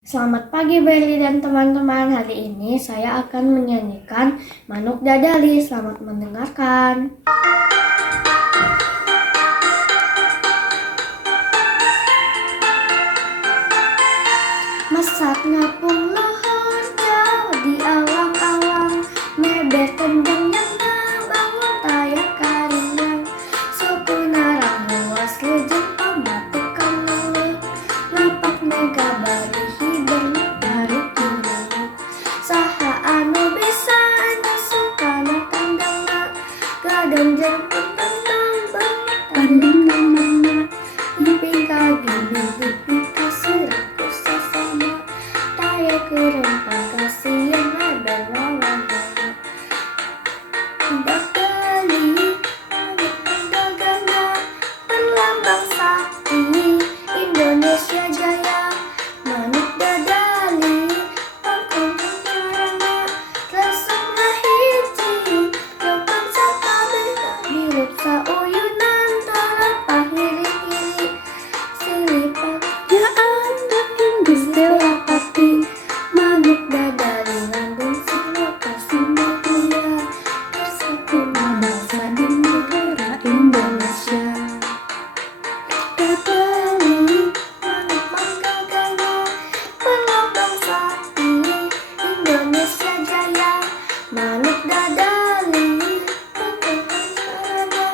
Selamat pagi Belly dan teman-teman. Hari ini saya akan menyanyikan Manuk Dadali. Selamat mendengarkan. Masak ngapung lohor jauh di awang-awang, meber kendang yang bangun tayak karinang, suku narang luas lejeng pembatuk lele, lapak mega bari hiber matahari tinggi, saha anu bisa nyusukana tandangna, gadang jemput tentang banding namana, iping kagini iping kasiraku sasama, taya kerempang kasihan ada lawan Dadali, dagangna pelambang sakti Indonesia Jaya. Manuk dadali pangkong carana langsung ngahiji lompat sakabeh hirup sauyunan talapah hiri-hiri silipat ya anak Inggris delapati. Manuk dadali ngandung siloka Sumbaria persatuan bangsa di negara Indonesia. Dadali manuk manggagana pelambang sakti Indonesia Jaya. Manuk dadali pangkong carana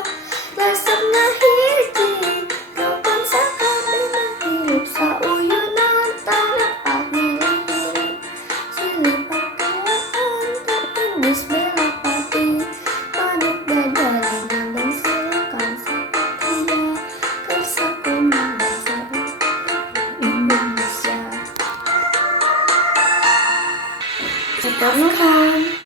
lasep ngahiji lompat sakabeh hirup sauyunan talapah hiri-hiri silipat Inggris belapati. Manuk dadali ngandung silokan sapatria kersakuman bangsa Indonesia. Setor Nurhan.